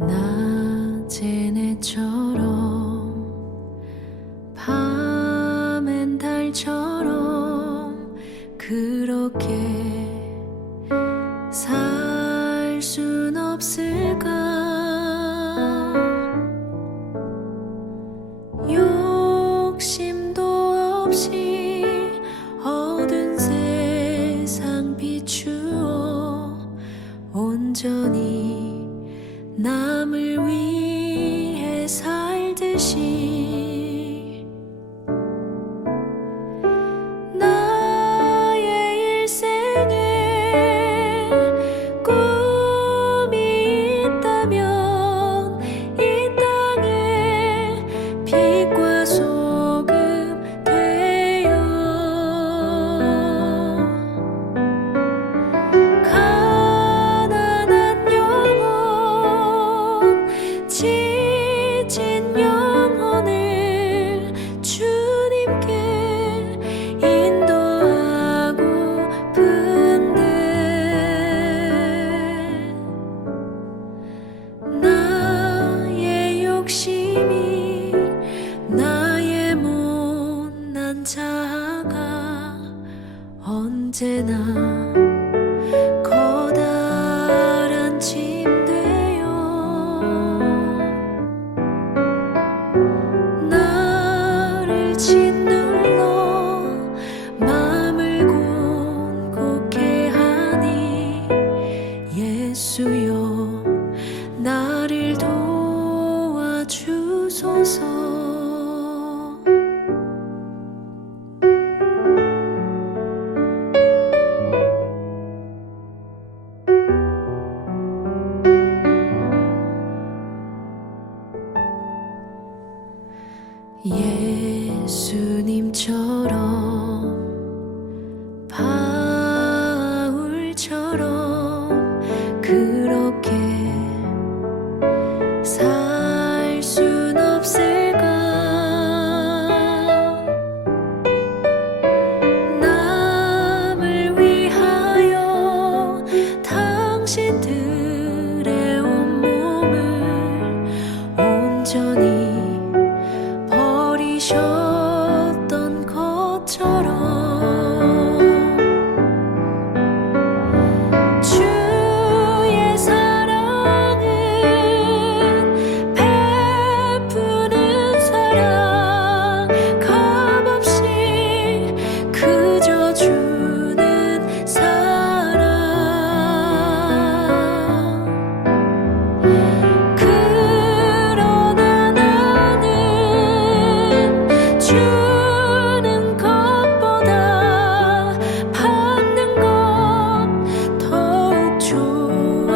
낮엔 해처럼 밤엔 달처럼 그렇게 살 순 없을까. 욕심도 없이 어두운 세상 비추어 온전히 남을 위해 살듯이 나의 일생에 꿈이 있다면 이 땅에 빛과 소금 되어 가난한 영혼 지친 영혼을 주님께 인도하고픈데 나의 욕심이 나의 못난 자아가 언제나 커다란 짐 되어 나를 짓눌러 마음을 곤곡해 하니 예수여 나를 도와주소서. 예수님처럼 바울처럼 그렇게 살 순 없을까. 남을 위하여 당신들의 온몸을 온전히 버리셨던 것처럼 주의 사랑은 베푸는 사랑 값없이 그저 주는 사랑. 그러나 나는 주는 것보다 받는 것 더욱 좋아하니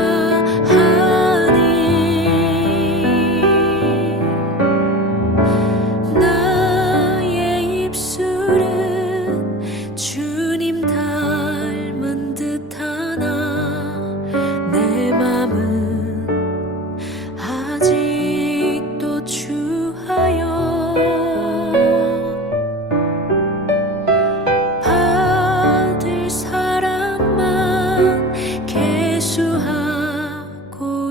나의 입술은 주님 닮은 듯하나 내 맘은 아직도 주하여 받을 사랑만 계수하고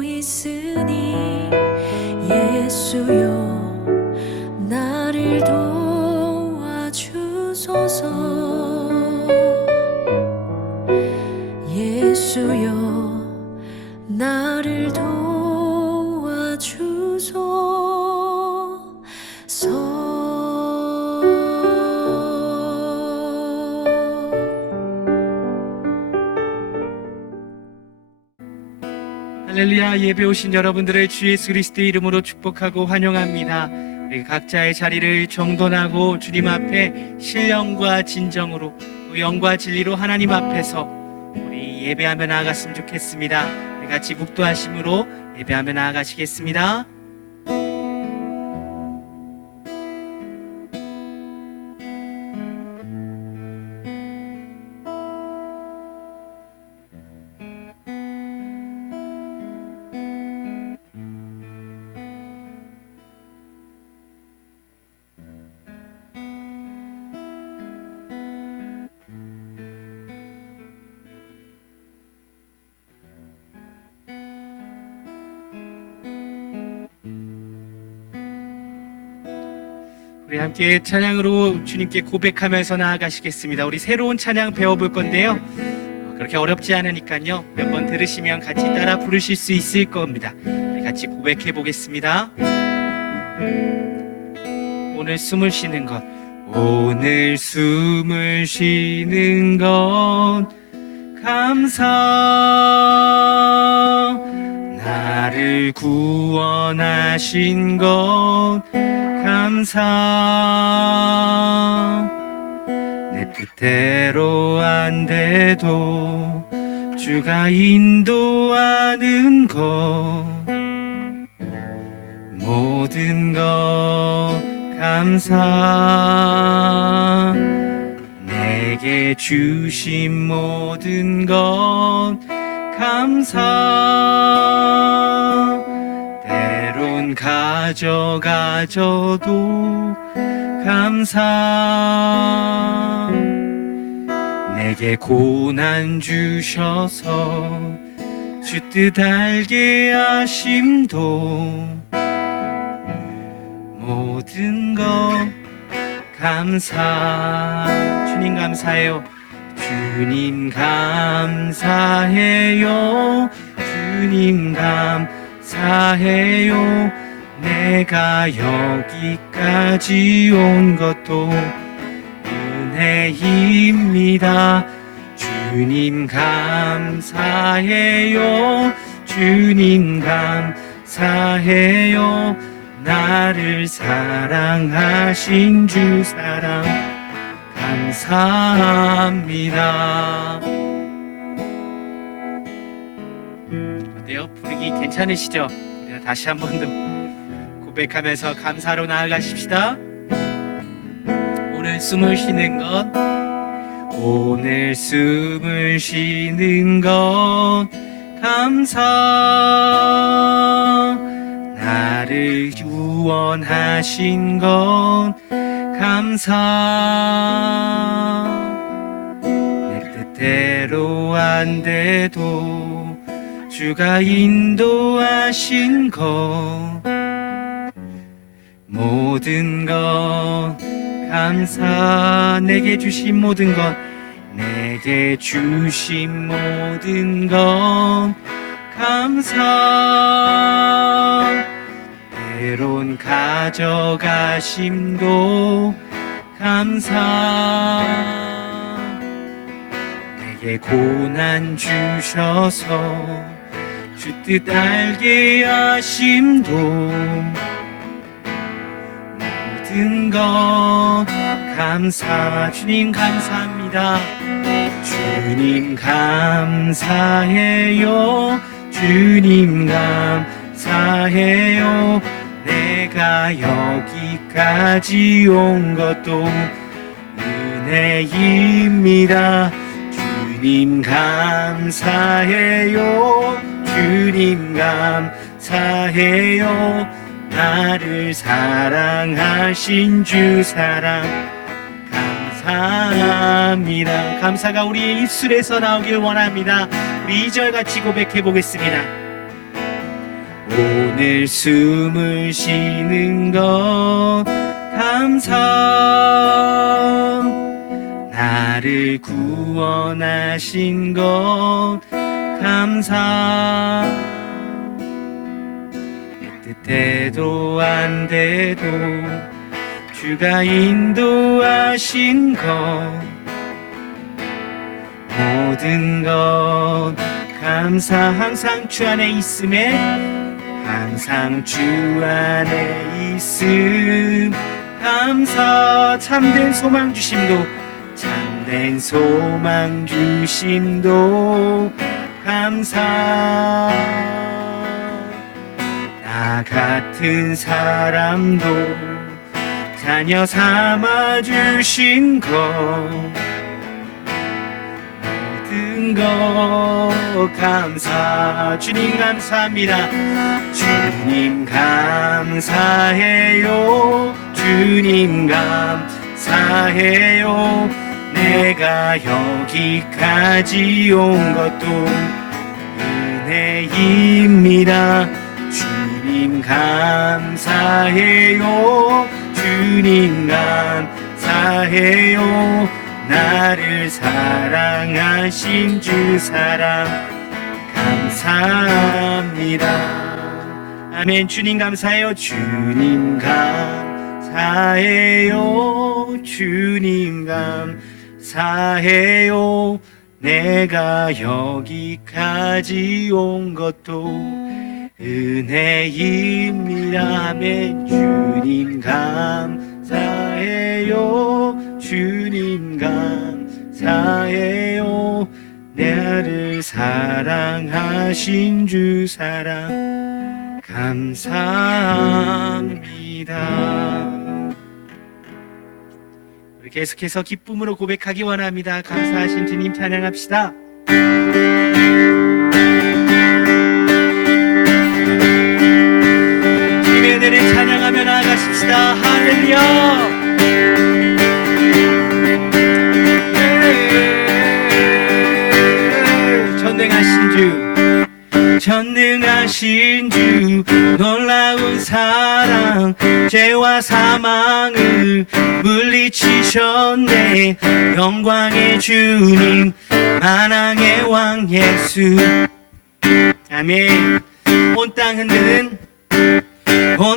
있으니 예수여 나를 도와주소서. 예수여 나를 도와주소서. 할렐루야. 예배 오신 여러분들을 주 예수 그리스도의 이름으로 축복하고 환영합니다. 우리 각자의 자리를 정돈하고 주님 앞에 신령과 진정으로 또 영과 진리로 하나님 앞에서 우리 예배하며 나아갔으면 좋겠습니다. 우리 같이 묵도하심으로 예배하며 나아가시겠습니다. 우리 함께 찬양으로 주님께 고백하면서 나아가시겠습니다. 우리 새로운 찬양 배워볼 건데요. 그렇게 어렵지 않으니까요. 몇 번 들으시면 같이 따라 부르실 수 있을 겁니다. 우리 같이 고백해 보겠습니다. 오늘 숨을 쉬는 것, 오늘 숨을 쉬는 것 감사. 나를 구원하신 것 감사. 내 뜻대로 안 돼도 주가 인도하는 것 모든 것 감사. 내게 주신 모든 것 감사. 때론 가져가져도 감사. 내게 고난 주셔서 주 뜻 알게 하심도 모든 것 감사. 주님 감사해요. 주님 감사해요. 주님 감사해요. 내가 여기까지 온 것도 은혜입니다. 주님 감사해요. 주님 감사해요. 나를 사랑하신 주 사랑 감사합니다. 어때요? 분위기 괜찮으시죠? 우리가 다시 한 번 더 고백하면서 감사로 나아가십시다. 오늘 숨을 쉬는 것, 오늘 숨을 쉬는 것 감사. 나를 구원하신 것 감사. 내 뜻대로 안 돼도 주가 인도하신 것 모든 것 감사. 내게 주신 모든 것, 내게 주신 모든 것 감사. 때론 가져가심도 감사. 내게 고난 주셔서 주 뜻 알게 하심도 모든 것 감사. 주님 감사합니다. 주님 감사해요. 주님 감사해요. 내가 여기까지 온 것도 은혜입니다. 주님 감사해요. 주님 감사해요. 나를 사랑하신 주 사랑 감사합니다. 감사가 우리의 입술에서 나오길 원합니다. 우리 2절 같이 고백해 보겠습니다. 오늘 숨을 쉬는 것 감사. 나를 구원하신 것 감사. 내 뜻대로 안 돼도 주가 인도하신 것 모든 것 감사. 항상 주 안에 있음에, 항상 주 안에 있음 감사. 참된 소망 주심도, 참된 소망 주심도 감사. 나 같은 사람도 자녀 삼아 주신 것 모든 것 감사. 주님 감사합니다. 주님 감사해요. 주님 감사해요. 내가 여기까지 온 것도 은혜입니다. 주님 감사해요. 주님 감사해요. 나를 사랑하신 주 사랑 감사합니다. 아멘. 주님 감사해요. 주님 감사해요. 주님 감사해요. 내가 여기까지 온 것도 은혜입니다. 아멘. 주님 감사해요. 주님 감사해요. 나를 사랑하신 주 사랑 감사합니다. 우리 계속해서 기쁨으로 고백하기 원합니다. 감사하신 주님 찬양합시다. 주님의 은혜를 찬양하며 나아가십시다. 할렐루야. 전능하신 주 놀라운 사랑 죄와 사망을 물리치셨네. 영광의 주님 만왕의 왕 예수. 아멘. 온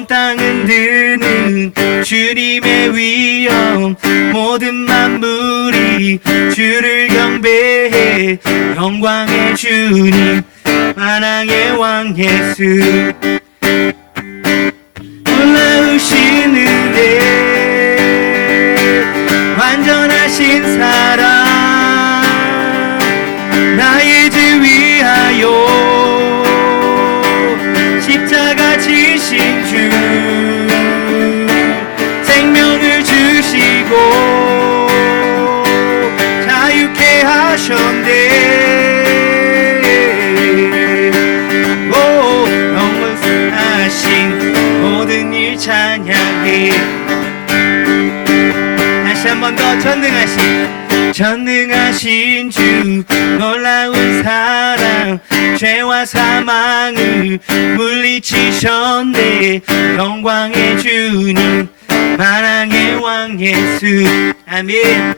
땅 흔드는 주님의 위엄. 모든 만물이 주를 경배해. 영광의 주님 만왕의 왕 예수. 놀라우신 은혜 완전하신 사랑 나의 죄 위하여 십자가 지신 주 생명을 주시고 자유케 하셨네. 찬양해. 다시 한 번 더. 전능하신 주 놀라운 사랑 죄와 사망을 물리치셨네. 영광의 주님 만왕의 왕 예수. 아멘.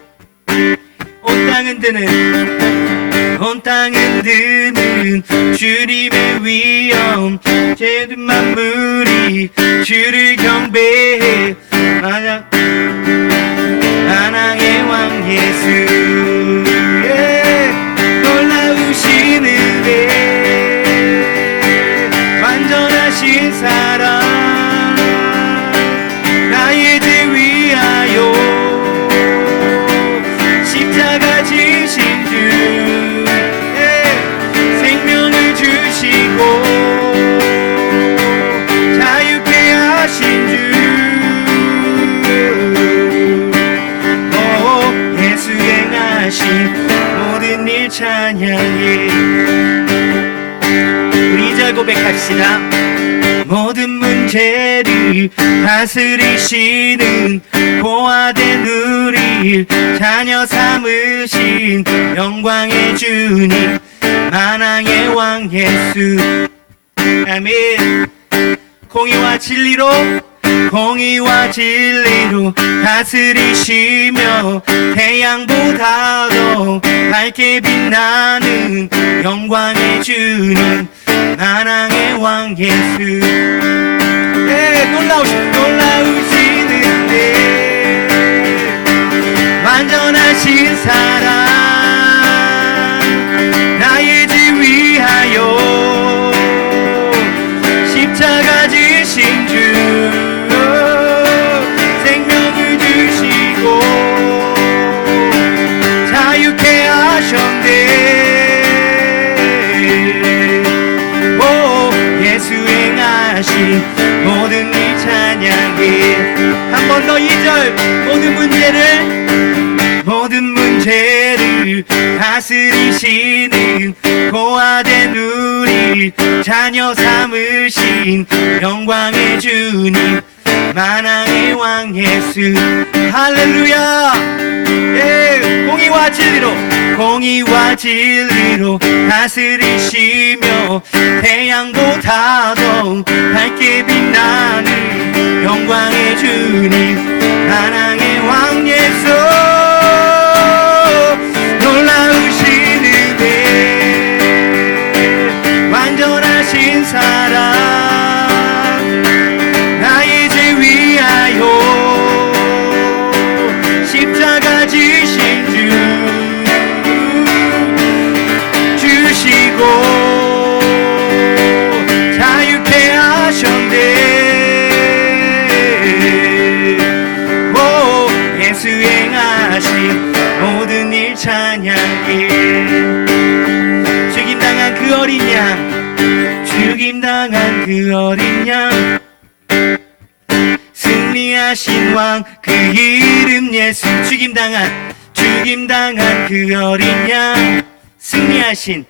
온 땅 흔드는 주님의 위엄. 죄든 만물이 주를 경배해. 만왕의 왕 예수. 놀라우신 은혜 완전하신 사랑 나의 죄 위하여 십자가 지신 주 생명을 주시고 자유케 하신 주. 예수 행하신 모든 일 찬양해. 우리 2절 고백합시다. 모든 문제를 다스리시는 고아된 우리 자녀 삼으신 영광의 주님 만왕의 왕 예수. 아멘. 공의와 진리로 다스리시며 태양보다도 밝게 빛나는 영광의 주님 만왕의 왕 예수. 놀라우시는데 완전하신 사랑 나의 죄 위하여 십자가 지신 주 생명을 주시고 자유케 하셨네. 예수 행하신 모든 일 찬양해. 한 번 더 2절. 모든 문제를 다스리시는 고아된 우리 자녀 삼으신 영광의 주님 만왕의 왕 예수. 할렐루야. 예, 공의와 진리로 다스리시며 태양보다 더 밝게 빛나는 영광의 주님, 만왕의 왕 예수. 놀라우시는데 완전하신 사랑, 나의 죄 위하여 십자가 지신 주 주시고 자유케 하셨네. 오, 예수 행하신 모든 일 찬양해. 죽임당한 그 어린 양, 죽임당한 그 어린 양, 승리하신 왕 그 이름 예수. 죽임당한 그 어린 양, 승리하신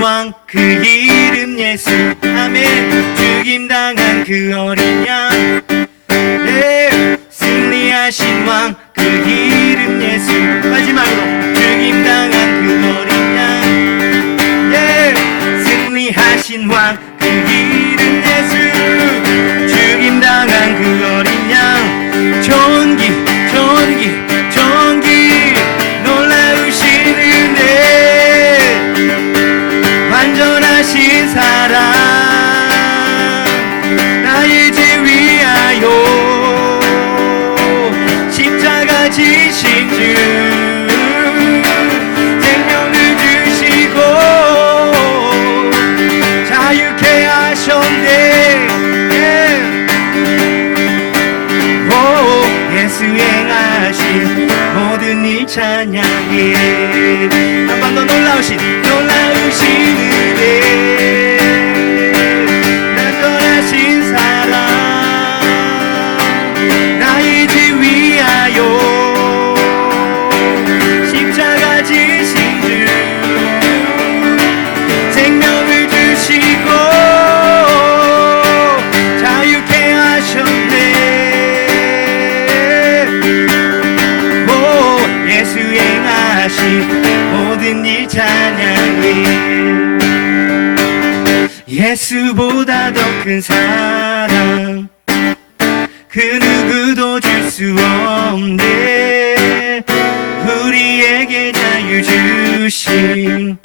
왕 그 이름 예수. 아멘. 죽임당한 그 어린 양, 네, 승리하신 왕 그 이름 예수. 마지막으로 죽임당한 그 어린 양, 네, 승리하신 왕 그 이름 예수. 죽임당한 그 어린 양, 존귀 놀라우시는데 완전하신 사랑, 나의 죄 위하여 십자가 지신 주 생명을 주시고 자유케 하셨네. 오, 예수 행하신 모든 일 찬양해. 한 번 더 놀라우시는데 완전하신 사랑, 나의 죄 위하여 십자가 지신 주 생명을 주시고 자유케 하셨네. 오, 예수 행하신 모든 일 찬양해. 예수보다 더 큰 사랑 그 누구도 줄 수 없네. 우리에게 자유 주신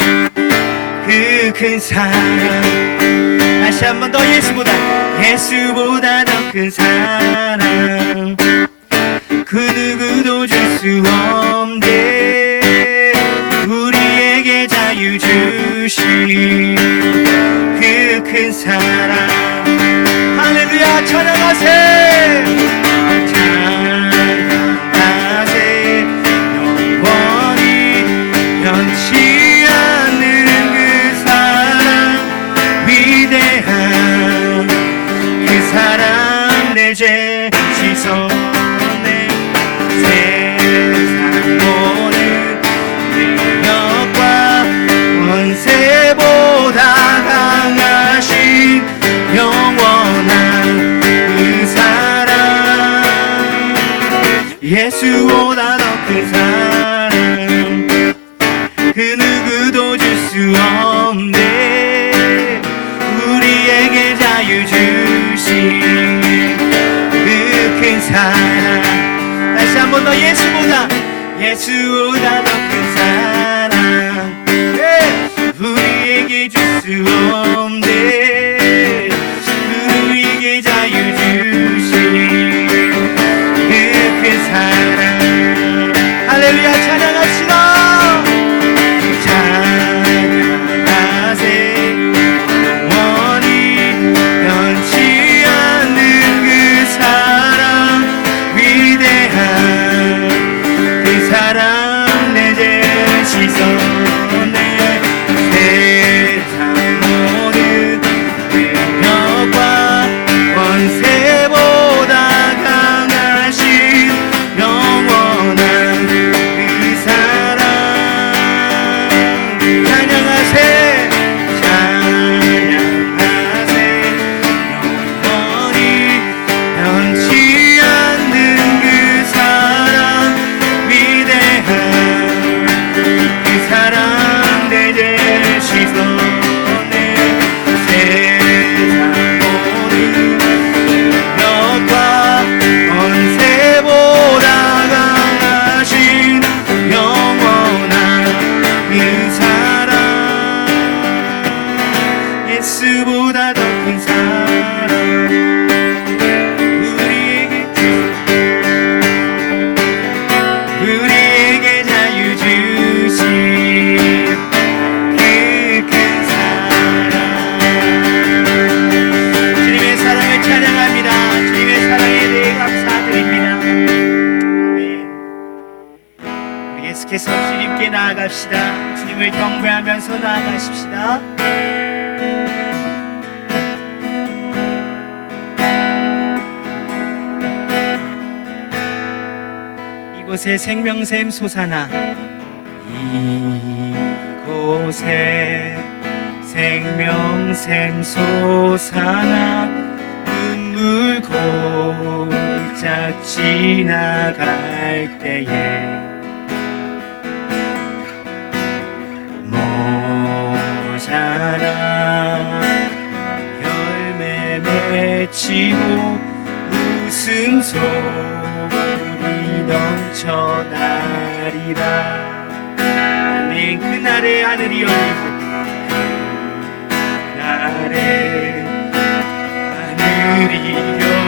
그 큰 사랑. 다시 한 번 더. 예수보다 더 큰 사랑 그 누구도 줄 수 없네. 우리에게 자유 주신 그 큰 사랑. 할렐루야. 찬양하세. 영원히 변치 않는 그 사랑, 위대한 그 사랑, 내 죄 씻어내 세상 모든 능력과 원세보다 강하신 영원한 그 사랑, 예수보다 더 큰 사랑 그 누구도 줄 수 없네. 우리에게 자유 주신 그 큰 사랑. 다시 한 번 더. 예수보다 더 큰 사랑, 네, 우리에게 줄 수 없네. 우리에게 자유 주신 그 큰 사랑. 할렐루야. 찬양합시다. 찬양하세. 영원히 변치 않는 그 사랑, 위대한 그 사랑, 내 죄 씻어내 세상 모든 위해서 나아가십시다. 이곳에 생명샘 솟아나, 이곳에 생명샘 솟아나, 눈물 골짝 지나갈 때에 모자라 열매 맺히고 웃음소리 넘쳐나리라. 아멘. 그날에 하늘이 열리고, 그날에 하늘이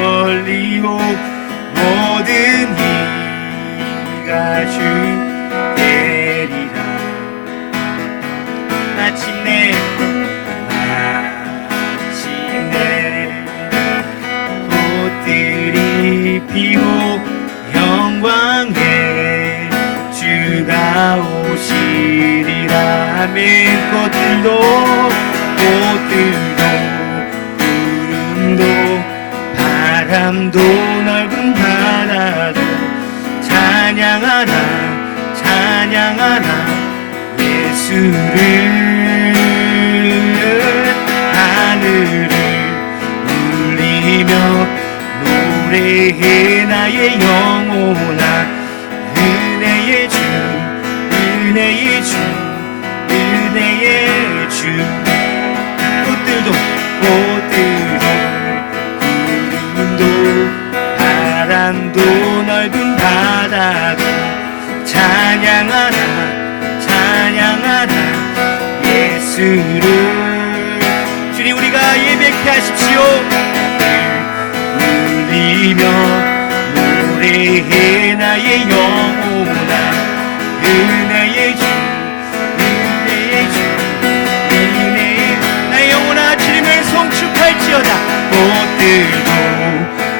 열리고 모든 이가 주되리라. 마침내 꽃들이 피고 영광의 주가 오시리라. 아멘. 꽃들도 구름도 바람도 넓은 바다도 찬양하라 찬양하라 예수를. 하늘을 울리며 노래해 나의 영혼아. 은혜의 주 은혜의 주 은혜의 주. 꽃들도 구름도 바람도 넓은 바다도 찬양하라 찬양하라 예수를. 주님 우리가 예배케 하십시오. 울리며 노래해 나의 영혼아. 은혜의 주 은혜의 주 은혜의 나의 영혼아 주님을 송축할지어다. 꽃들도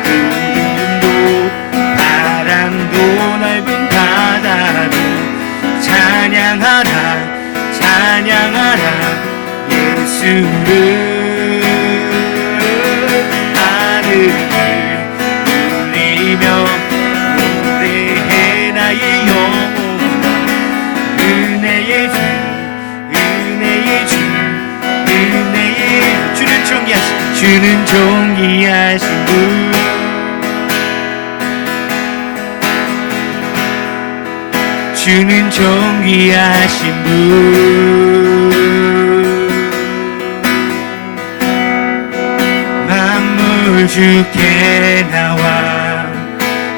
구름도 바람도 넓은 바다도 찬양하라 찬양하라 예수를. 하늘을 울리며 노래해 나의 영혼아. 은혜의 주 은혜의 주 은혜의 주는 존귀하신 주는 존귀하신 분. 주는 존귀하신 분. 만물 주께 나와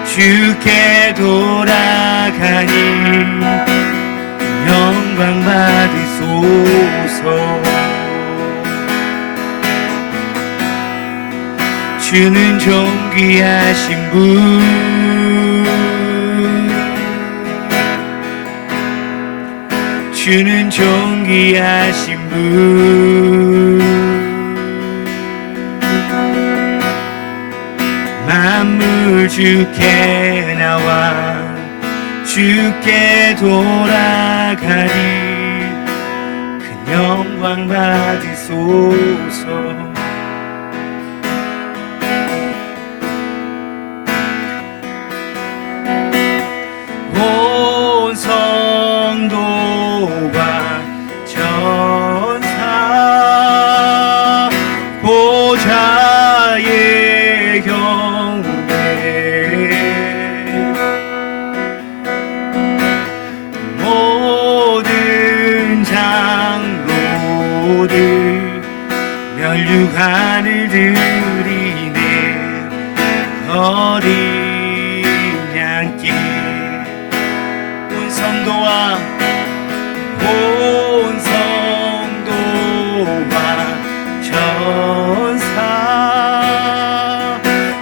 주께 돌아가니 영광 받으소서. 주는 존귀하신 분. 주는 존귀하신 분. 만물 주께 나와 주께 돌아가니 그 영광 받으소서. 온 성도와 전사 보좌의 경배 모든 장로들 멸류관을 드리네. 어린 양께 온 성도와 전사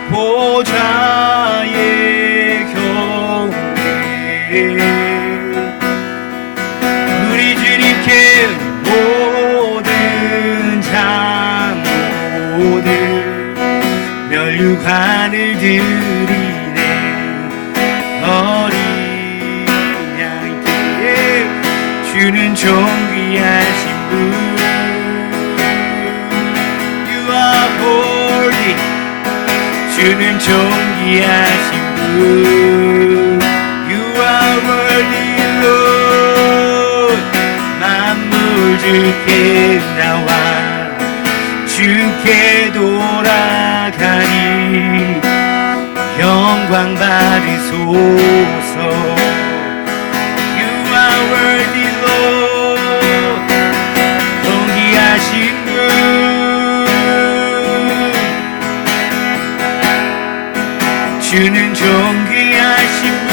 보좌의 경배 우리 주님께 모든 장로들 멸류관을 드리네. 어린 양께 주는 존귀하신 주는 존귀하신 분. You are worthy Lord. 만물 주께 나와 주께 돌아가니 영광 받으소서. You are worthy Lord. 존귀하신 분. 주는 존귀하신 분.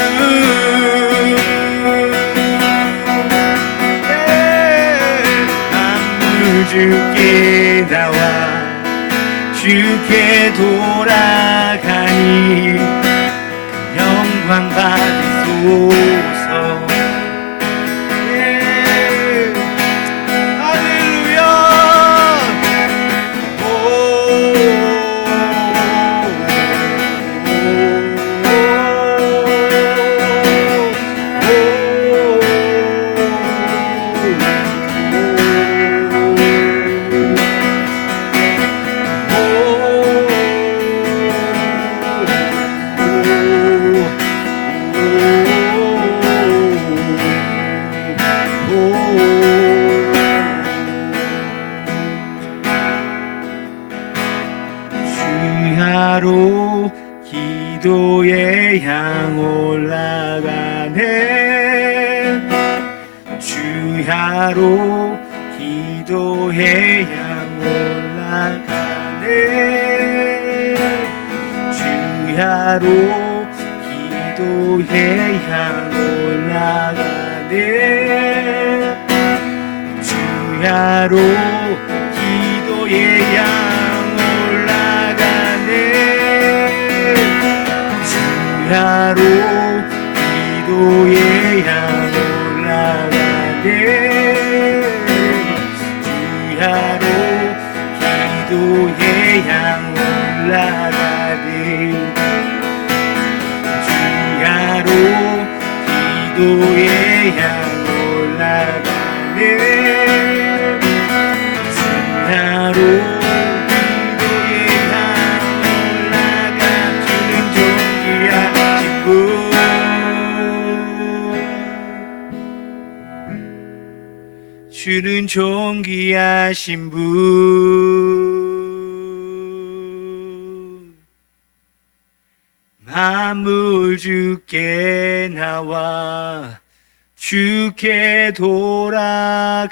만물 주께 나와 주께 돌아가니 영광 받으소서. 할렐루야. 주야로 기도의 향 올라가네. 주야로 기도의 향 올라가네. 주야로 기도의 향 올라가네. 주야로 기도의 향 올라가네. 주야로 기도의 향 올라가네. 주야로 기도의 향 올라가네. 주야로 기도의 향 올라가네. 주야로 기도의 향 올라가. 주는 존귀하신 분. 만물 주께 나와 주께 돌아가리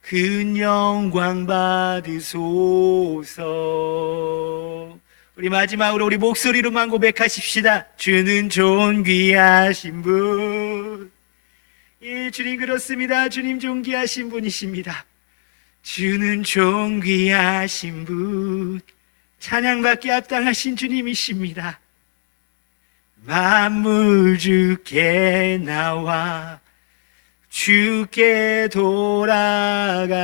큰 영광 받으소서. 우리 마지막으로 우리 목소리로만 고백하십시다. 주는 존귀하신 분. 예, 주님 그렇습니다. 주님 존귀하신 분이십니다. 주는 존귀하신 분. 찬양받기 합당하신 주님이십니다. 만물 주께 나와 주께 돌아가니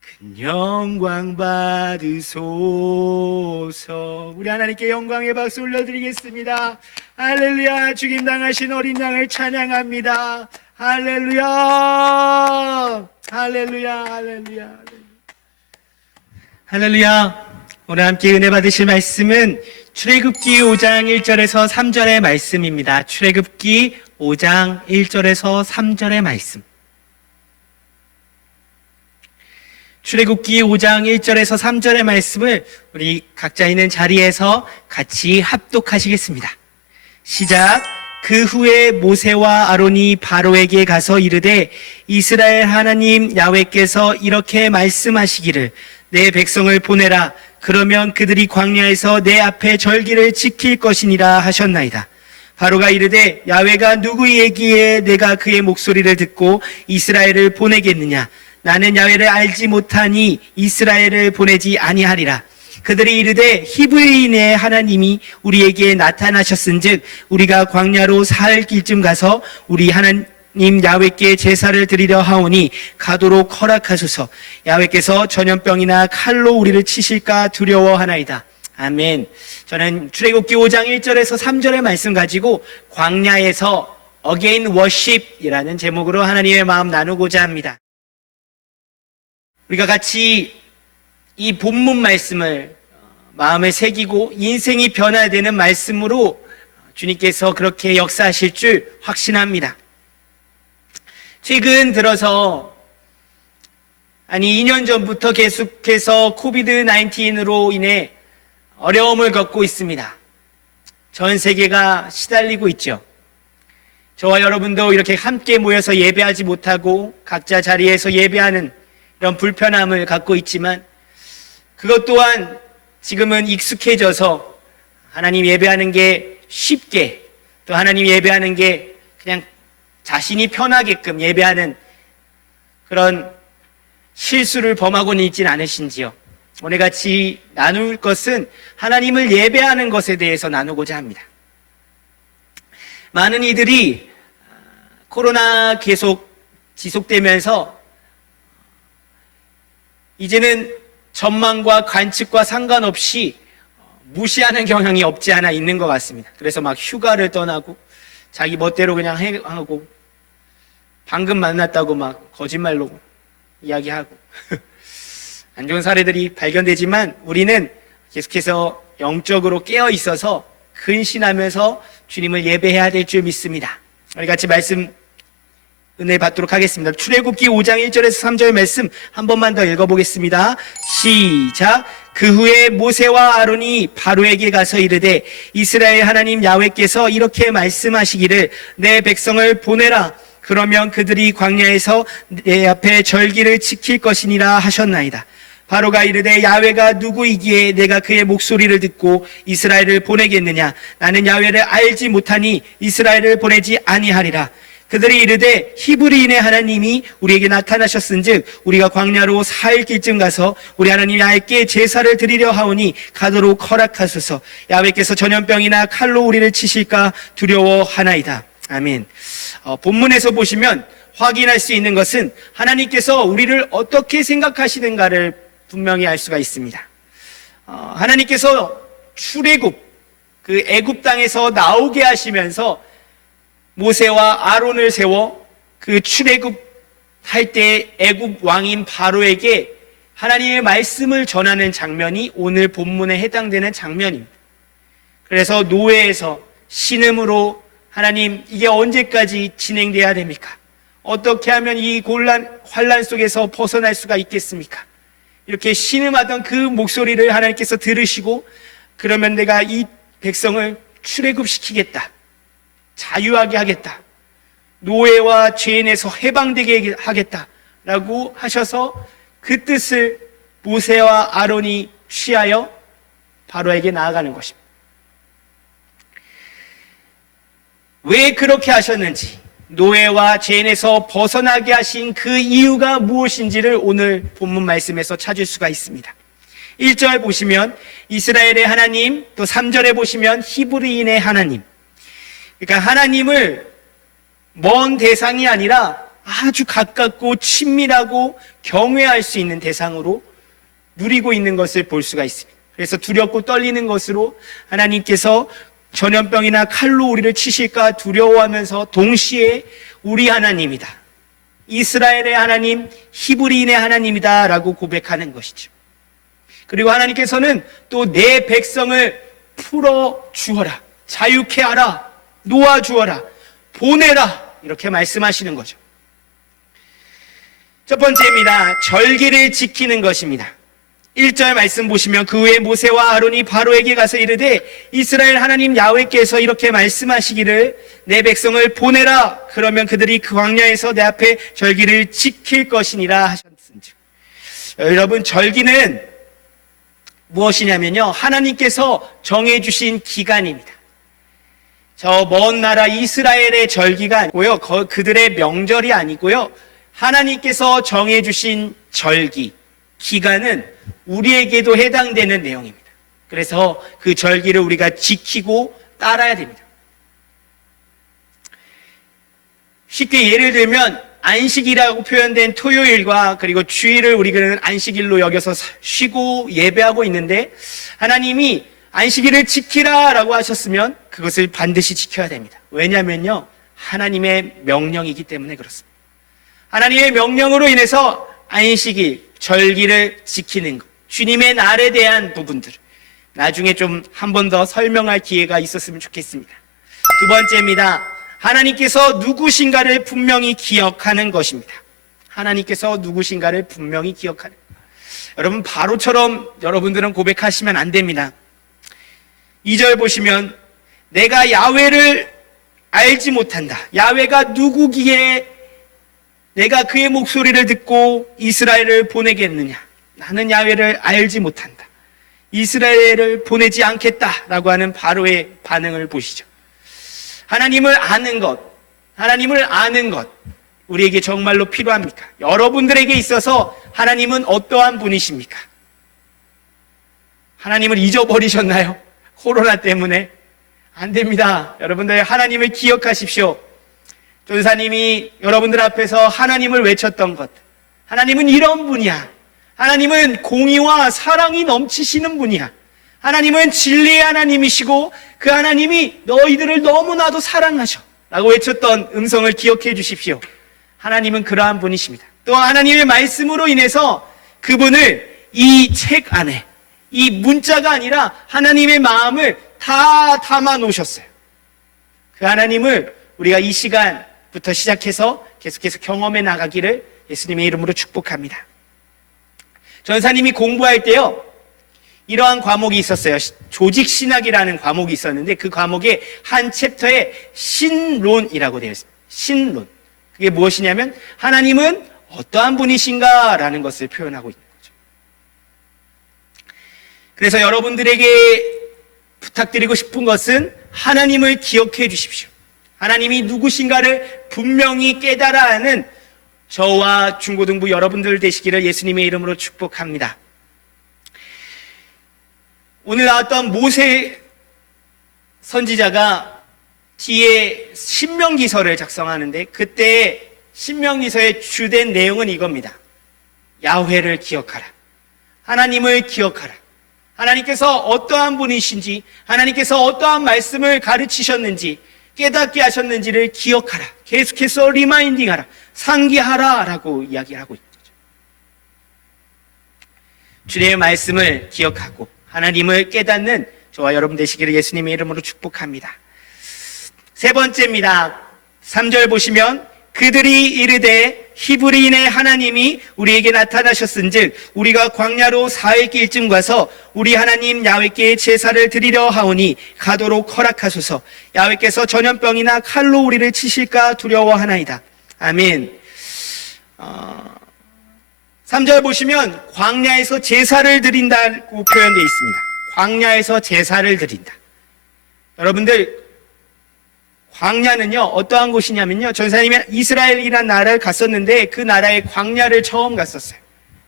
큰 영광 받으소서. 우리 하나님께 영광의 박수 올려드리겠습니다. 할렐루야. 죽임당하신 어린 양을 찬양합니다. 할렐루야. 할렐루야. 할렐루야. 할렐루야. 오늘 함께 은혜 받으실 말씀은 출애굽기 5장 1절에서 3절의 말씀입니다. 출애굽기 5장 1절에서 3절의 말씀. 출애굽기 5장 1절에서 3절의 말씀을 우리 각자 있는 자리에서 같이 합독하시겠습니다. 시작. 그 후에 모세와 아론이 바로에게 가서 이르되 이스라엘 하나님 야훼께서 이렇게 말씀하시기를 내 백성을 보내라. 그러면 그들이 광야에서 내 앞에 절기를 지킬 것이니라 하셨나이다. 바로가 이르되 야훼가 누구이기에 내가 그의 목소리를 듣고 이스라엘을 보내겠느냐. 나는 야훼를 알지 못하니 이스라엘을 보내지 아니하리라. 그들이 이르되 히브리인의 하나님이 우리에게 나타나셨은즉 우리가 광야로 사흘 길쯤 가서 우리 하나님 야훼께 제사를 드리려 하오니 가도록 허락하소서. 야훼께서 전염병이나 칼로 우리를 치실까 두려워하나이다. 아멘. 저는 출애굽기 5장 1절에서 3절의 말씀 가지고 광야에서 Again Worship이라는 제목으로 하나님의 마음 나누고자 합니다. 우리가 같이 이 본문 말씀을 마음에 새기고 인생이 변화되는 말씀으로 주님께서 그렇게 역사하실 줄 확신합니다. 최근 들어서 2년 전부터 계속해서 코비드-19으로 인해 어려움을 겪고 있습니다. 전 세계가 시달리고 있죠. 저와 여러분도 이렇게 함께 모여서 예배하지 못하고 각자 자리에서 예배하는 이런 불편함을 갖고 있지만, 그것 또한 지금은 익숙해져서 하나님 예배하는 게 쉽게, 또 하나님 예배하는 게 그냥 자신이 편하게끔 예배하는 그런 실수를 범하고는 있진 않으신지요? 오늘 같이 나눌 것은 하나님을 예배하는 것에 대해서 나누고자 합니다. 많은 이들이 코로나 계속 지속되면서 이제는 전망과 관측과 상관없이 무시하는 경향이 없지 않아 있는 것 같습니다. 그래서 막 휴가를 떠나고 자기 멋대로 그냥 하고, 방금 만났다고 막 거짓말로 이야기하고 안 좋은 사례들이 발견되지만, 우리는 계속해서 영적으로 깨어 있어서 근신하면서 주님을 예배해야 될 줄 믿습니다. 우리 같이 말씀 은혜 받도록 하겠습니다. 출애굽기 5장 1절에서 3절 말씀 한 번만 더 읽어보겠습니다. 시작. 그 후에 모세와 아론이 바로에게 가서 이르되, 이스라엘 하나님 야훼께서 이렇게 말씀하시기를 내 백성을 보내라. 그러면 그들이 광야에서 내 앞에 절기를 지킬 것이니라 하셨나이다. 바로가 이르되, 야훼가 누구이기에 내가 그의 목소리를 듣고 이스라엘을 보내겠느냐? 나는 야훼를 알지 못하니 이스라엘을 보내지 아니하리라. 그들이 이르되, 히브리인의 하나님이 우리에게 나타나셨은즉 우리가 광야로 4일길쯤 가서 우리 하나님 야훼께 제사를 드리려 하오니 가도록 허락하소서. 야훼께서 전염병이나 칼로 우리를 치실까 두려워하나이다. 아멘. 본문에서 보시면 확인할 수 있는 것은 하나님께서 우리를 어떻게 생각하시는가를 분명히 알 수가 있습니다. 하나님께서 출애굽, 그 애굽 땅에서 나오게 하시면서 모세와 아론을 세워 그 출애굽할 때 애굽 왕인 바로에게 하나님의 말씀을 전하는 장면이 오늘 본문에 해당되는 장면입니다. 그래서 노예에서 신음으로, 하나님 이게 언제까지 진행돼야 됩니까? 어떻게 하면 이 환란 속에서 벗어날 수가 있겠습니까? 이렇게 신음하던 그 목소리를 하나님께서 들으시고, 그러면 내가 이 백성을 출애굽시키겠다, 자유하게 하겠다, 노예와 죄인에서 해방되게 하겠다라고 하셔서 그 뜻을 모세와 아론이 취하여 바로에게 나아가는 것입니다. 왜 그렇게 하셨는지, 노예와 죄인에서 벗어나게 하신 그 이유가 무엇인지를 오늘 본문 말씀에서 찾을 수가 있습니다. 1절 보시면 이스라엘의 하나님, 또 3절에 보시면 히브리인의 하나님. 그러니까 하나님을 먼 대상이 아니라 아주 가깝고 친밀하고 경외할 수 있는 대상으로 누리고 있는 것을 볼 수가 있습니다. 그래서 두렵고 떨리는 것으로 하나님께서 전염병이나 칼로 우리를 치실까 두려워하면서 동시에 우리 하나님이다, 이스라엘의 하나님, 히브리인의 하나님이다 라고 고백하는 것이죠. 그리고 하나님께서는 또 내 백성을 풀어주어라, 자유케 하라, 놓아주어라, 보내라, 이렇게 말씀하시는 거죠. 첫 번째입니다. 절기를 지키는 것입니다. 1절 말씀 보시면 그 후에 모세와 아론이 바로에게 가서 이르되, 이스라엘 하나님 야훼께서 이렇게 말씀하시기를 내 백성을 보내라. 그러면 그들이 그 광야에서 내 앞에 절기를 지킬 것이니라 하셨은즉. 여러분, 절기는 무엇이냐면요, 하나님께서 정해주신 기간입니다. 저 먼 나라 이스라엘의 절기가 아니고요, 그들의 명절이 아니고요, 하나님께서 정해주신 절기, 기간은 우리에게도 해당되는 내용입니다. 그래서 그 절기를 우리가 지키고 따라야 됩니다. 쉽게 예를 들면 안식이라고 표현된 토요일과 그리고 주일을 우리는 안식일로 여겨서 쉬고 예배하고 있는데, 하나님이 안식일을 지키라라고 하셨으면 그것을 반드시 지켜야 됩니다. 왜냐하면요, 하나님의 명령이기 때문에 그렇습니다. 하나님의 명령으로 인해서 안식일, 절기를 지키는 것, 주님의 날에 대한 부분들 나중에 좀 한 번 더 설명할 기회가 있었으면 좋겠습니다. 두 번째입니다. 하나님께서 누구신가를 분명히 기억하는 것입니다. 하나님께서 누구신가를 분명히 기억하는 것. 여러분, 바로처럼 여러분들은 고백하시면 안 됩니다. 2절 보시면 내가 야훼를 알지 못한다. 야훼가 누구기에 내가 그의 목소리를 듣고 이스라엘을 보내겠느냐. 나는 야훼를 알지 못한다. 이스라엘을 보내지 않겠다라고 하는 바로의 반응을 보시죠. 하나님을 아는 것, 하나님을 아는 것, 우리에게 정말로 필요합니까? 여러분들에게 있어서 하나님은 어떠한 분이십니까? 하나님을 잊어버리셨나요? 코로나 때문에? 안 됩니다. 여러분들 하나님을 기억하십시오. 전사님이 여러분들 앞에서 하나님을 외쳤던 것, 하나님은 이런 분이야. 하나님은 공의와 사랑이 넘치시는 분이야. 하나님은 진리의 하나님이시고 그 하나님이 너희들을 너무나도 사랑하셔 라고 외쳤던 음성을 기억해 주십시오. 하나님은 그러한 분이십니다. 또 하나님의 말씀으로 인해서 그분을 이 책 안에, 이 문자가 아니라 하나님의 마음을 다 담아 놓으셨어요. 그 하나님을 우리가 이 시간부터 시작해서 계속해서 경험해 나가기를 예수님의 이름으로 축복합니다. 전사님이 공부할 때요, 이러한 과목이 있었어요. 조직신학이라는 과목이 있었는데 그 과목의 한 챕터에 신론이라고 되어 있습니다. 신론. 그게 무엇이냐면 하나님은 어떠한 분이신가라는 것을 표현하고 있는 거죠. 그래서 여러분들에게 부탁드리고 싶은 것은 하나님을 기억해 주십시오. 하나님이 누구신가를 분명히 깨달아 하는 저와 중고등부 여러분들 되시기를 예수님의 이름으로 축복합니다. 오늘 나왔던 모세 선지자가 뒤에 신명기서를 작성하는데 그때 신명기서의 주된 내용은 이겁니다. 야훼를 기억하라. 하나님을 기억하라. 하나님께서 어떠한 분이신지, 하나님께서 어떠한 말씀을 가르치셨는지, 깨닫게 하셨는지를 기억하라. 계속해서 리마인딩하라. 상기하라 라고 이야기하고 있는 거죠. 주님의 말씀을 기억하고 하나님을 깨닫는 저와 여러분 되시기를 예수님의 이름으로 축복합니다. 세 번째입니다. 3절 보시면 그들이 이르되 히브리인의 하나님이 우리에게 나타나셨은즉 우리가 광야로 4일길쯤 가서 우리 하나님 야훼께 제사를 드리려 하오니 가도록 허락하소서. 야훼께서 전염병이나 칼로 우리를 치실까 두려워하나이다. 아멘. 3절 보시면 광야에서 제사를 드린다고 표현되어 있습니다. 광야에서 제사를 드린다. 여러분들, 광야는요 어떠한 곳이냐면요, 전사님이 이스라엘이라는 나라를 갔었는데 그 나라의 광야를 처음 갔었어요.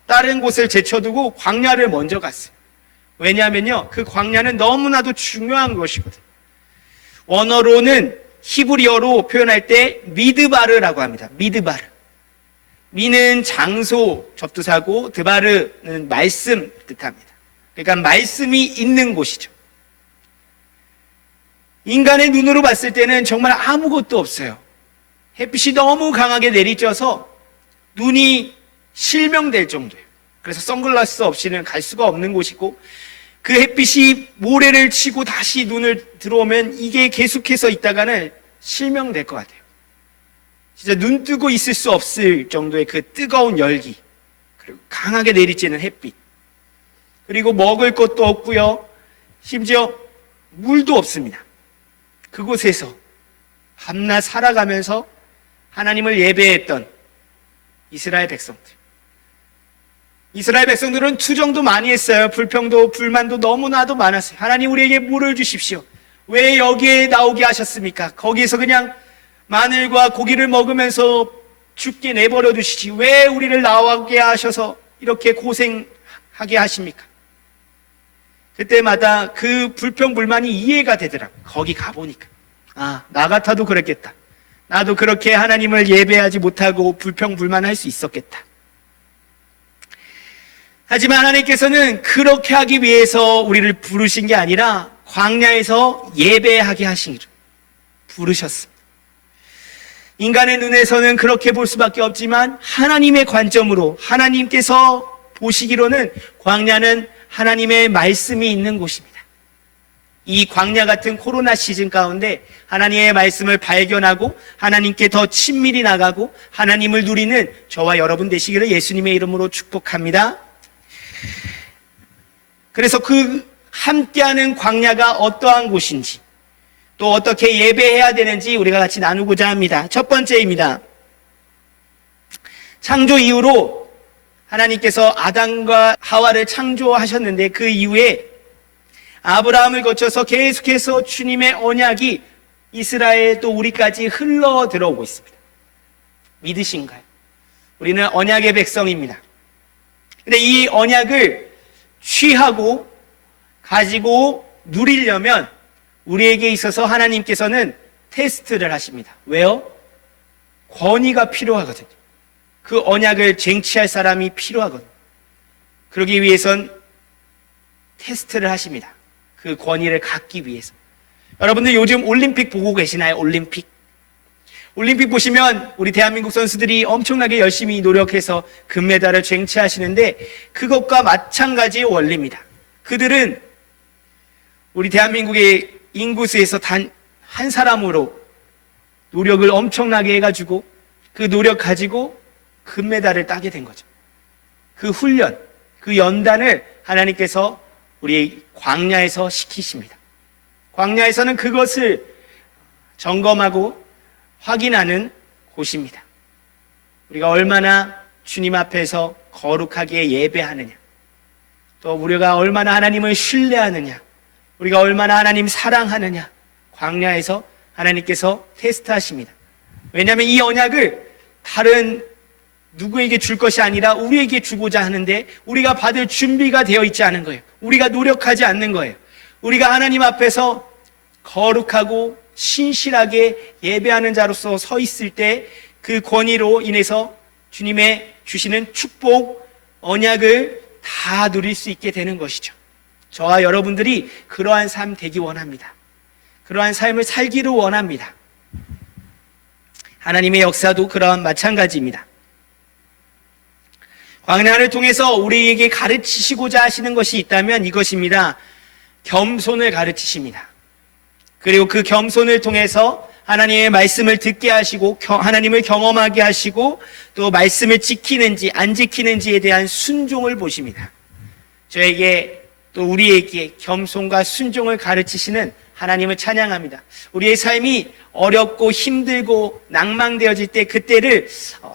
다른 곳을 제쳐두고 광야를 먼저 갔어요. 왜냐하면요 그 광야는 너무나도 중요한 것이거든요. 원어로는 히브리어로 표현할 때 미드바르라고 합니다. 미드바르. 미는 장소 접두사고 드바르는 말씀 뜻합니다. 그러니까 말씀이 있는 곳이죠. 인간의 눈으로 봤을 때는 정말 아무것도 없어요. 햇빛이 너무 강하게 내리쬐어서 눈이 실명될 정도예요. 그래서 선글라스 없이는 갈 수가 없는 곳이고 그 햇빛이 모래를 치고 다시 눈을 들어오면 이게 계속해서 있다가는 실명될 것 같아요. 진짜 눈 뜨고 있을 수 없을 정도의 그 뜨거운 열기, 그리고 강하게 내리쬐는 햇빛, 그리고 먹을 것도 없고요, 심지어 물도 없습니다. 그곳에서 밤낮 살아가면서 하나님을 예배했던 이스라엘 백성들. 이스라엘 백성들은 투정도 많이 했어요. 불평도 불만도 너무나도 많았어요. 하나님, 우리에게 물을 주십시오. 왜 여기에 나오게 하셨습니까? 거기에서 그냥 마늘과 고기를 먹으면서 죽게 내버려 두시지 왜 우리를 나오게 하셔서 이렇게 고생하게 하십니까? 그때마다 그 불평불만이 이해가 되더라고요. 거기 가보니까 나 같아도 그랬겠다. 나도 그렇게 하나님을 예배하지 못하고 불평불만할 수 있었겠다. 하지만 하나님께서는 그렇게 하기 위해서 우리를 부르신 게 아니라 광야에서 예배하게 하시기로 부르셨습니다. 인간의 눈에서는 그렇게 볼 수밖에 없지만 하나님의 관점으로 하나님께서 보시기로는 광야는 하나님의 말씀이 있는 곳입니다. 이 광야 같은 코로나 시즌 가운데 하나님의 말씀을 발견하고 하나님께 더 친밀히 나가고 하나님을 누리는 저와 여러분 되시기를 예수님의 이름으로 축복합니다. 그래서 그 함께하는 광야가 어떠한 곳인지, 또 어떻게 예배해야 되는지 우리가 같이 나누고자 합니다. 첫 번째입니다. 창조 이후로 하나님께서 아담과 하와를 창조하셨는데 그 이후에 아브라함을 거쳐서 계속해서 주님의 언약이 이스라엘 또 우리까지 흘러 들어오고 있습니다. 믿으신가요? 우리는 언약의 백성입니다. 근데 이 언약을 취하고 가지고 누리려면 우리에게 있어서 하나님께서는 테스트를 하십니다. 왜요? 권위가 필요하거든요. 그 언약을 쟁취할 사람이 필요하거든요. 그러기 위해선 테스트를 하십니다. 그 권위를 갖기 위해서. 여러분들 요즘 올림픽 보고 계시나요? 올림픽 보시면 우리 대한민국 선수들이 엄청나게 열심히 노력해서 금메달을 쟁취하시는데 그것과 마찬가지의 원리입니다. 그들은 우리 대한민국의 인구수에서 단 한 사람으로 노력을 엄청나게 해가지고 그 노력 가지고 금메달을 따게 된 거죠. 그 훈련, 그 연단을 하나님께서 우리 광야에서 시키십니다. 광야에서는 그것을 점검하고 확인하는 곳입니다. 우리가 얼마나 주님 앞에서 거룩하게 예배하느냐, 또 우리가 얼마나 하나님을 신뢰하느냐, 우리가 얼마나 하나님 사랑하느냐, 광야에서 하나님께서 테스트하십니다. 왜냐하면 이 언약을 다른 누구에게 줄 것이 아니라 우리에게 주고자 하는데 우리가 받을 준비가 되어 있지 않은 거예요. 우리가 노력하지 않는 거예요. 우리가 하나님 앞에서 거룩하고 신실하게 예배하는 자로서 서 있을 때 그 권위로 인해서 주님의 주시는 축복, 언약을 다 누릴 수 있게 되는 것이죠. 저와 여러분들이 그러한 삶 되기 원합니다. 그러한 삶을 살기를 원합니다. 하나님의 역사도 그러한 마찬가지입니다. 광야를 통해서 우리에게 가르치시고자 하시는 것이 있다면 이것입니다. 겸손을 가르치십니다. 그리고 그 겸손을 통해서 하나님의 말씀을 듣게 하시고 하나님을 경험하게 하시고 또 말씀을 지키는지 안 지키는지에 대한 순종을 보십니다. 저에게 또 우리에게 겸손과 순종을 가르치시는 하나님을 찬양합니다. 우리의 삶이 어렵고 힘들고 낭망되어질 때 그때를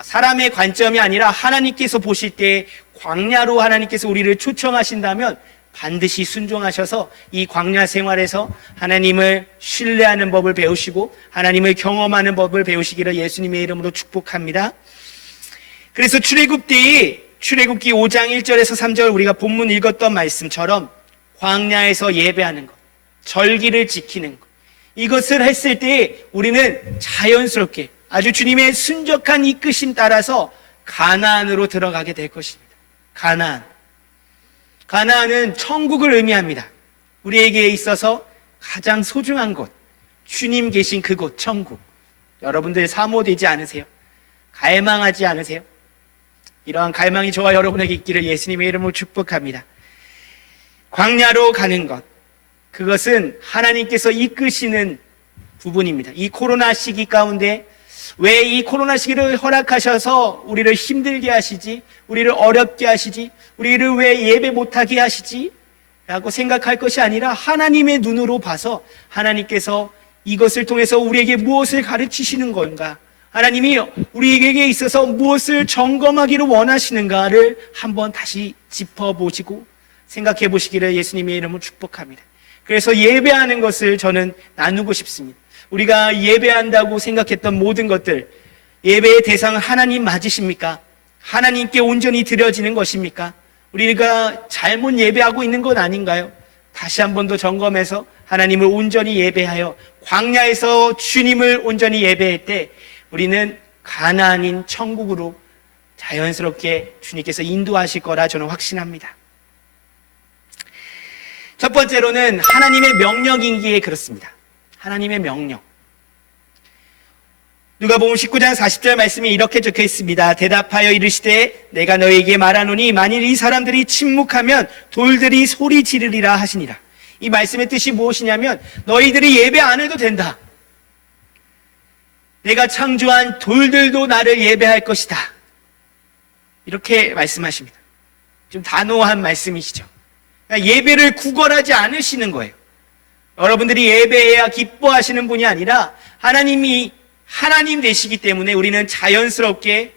사람의 관점이 아니라 하나님께서 보실 때 광야로 하나님께서 우리를 초청하신다면 반드시 순종하셔서 이 광야 생활에서 하나님을 신뢰하는 법을 배우시고 하나님을 경험하는 법을 배우시기를 예수님의 이름으로 축복합니다. 그래서 출애굽기 5장 1절에서 3절 우리가 본문 읽었던 말씀처럼 광야에서 예배하는 것, 절기를 지키는 것, 이것을 했을 때 우리는 자연스럽게 아주 주님의 순적한 이끄심 따라서 가나안으로 들어가게 될 것입니다. 가나안은 천국을 의미합니다. 우리에게 있어서 가장 소중한 곳, 주님 계신 그곳, 천국. 여러분들 사모되지 않으세요? 갈망하지 않으세요? 이러한 갈망이 저와 여러분에게 있기를 예수님의 이름으로 축복합니다. 광야로 가는 것, 그것은 하나님께서 이끄시는 부분입니다. 이 코로나 시기 가운데 왜 이 코로나 시기를 허락하셔서 우리를 힘들게 하시지, 우리를 어렵게 하시지, 우리를 왜 예배 못하게 하시지? 라고 생각할 것이 아니라 하나님의 눈으로 봐서 하나님께서 이것을 통해서 우리에게 무엇을 가르치시는 건가, 하나님이 우리에게 있어서 무엇을 점검하기를 원하시는가를 한번 다시 짚어보시고 생각해 보시기를 예수님의 이름으로 축복합니다. 그래서 예배하는 것을 저는 나누고 싶습니다. 우리가 예배한다고 생각했던 모든 것들, 예배의 대상은 하나님 맞으십니까? 하나님께 온전히 드려지는 것입니까? 우리가 잘못 예배하고 있는 것 아닌가요? 다시 한 번 더 점검해서 하나님을 온전히 예배하여 광야에서 주님을 온전히 예배할 때 우리는 가나안인 천국으로 자연스럽게 주님께서 인도하실 거라 저는 확신합니다. 첫 번째로는 하나님의 명령이기에 그렇습니다. 하나님의 명령. 누가복음 19장 40절 말씀에 이렇게 적혀 있습니다. 대답하여 이르시되 내가 너에게 말하노니 만일 이 사람들이 침묵하면 돌들이 소리 지르리라 하시니라. 이 말씀의 뜻이 무엇이냐면 너희들이 예배 안 해도 된다. 내가 창조한 돌들도 나를 예배할 것이다. 이렇게 말씀하십니다. 좀 단호한 말씀이시죠. 그러니까 예배를 구걸하지 않으시는 거예요. 여러분들이 예배해야 기뻐하시는 분이 아니라 하나님이 하나님 되시기 때문에 우리는 자연스럽게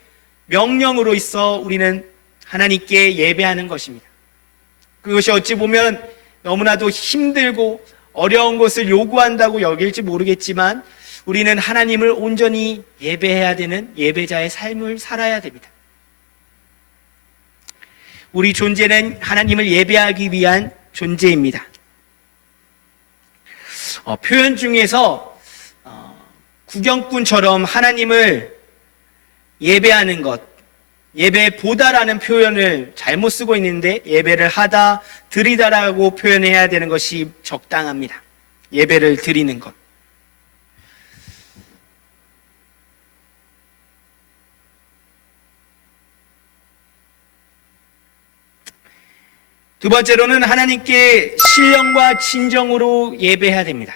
명령으로 있어 우리는 하나님께 예배하는 것입니다. 그것이 어찌 보면 너무나도 힘들고 어려운 것을 요구한다고 여길지 모르겠지만 우리는 하나님을 온전히 예배해야 되는 예배자의 삶을 살아야 됩니다. 우리 존재는 하나님을 예배하기 위한 존재입니다. 표현 중에서 구경꾼처럼 하나님을 예배하는 것, 예배보다라는 표현을 잘못 쓰고 있는데 예배를 하다, 드리다라고 표현해야 되는 것이 적당합니다. 예배를 드리는 것. 두 번째로는 하나님께 신령과 진정으로 예배해야 됩니다.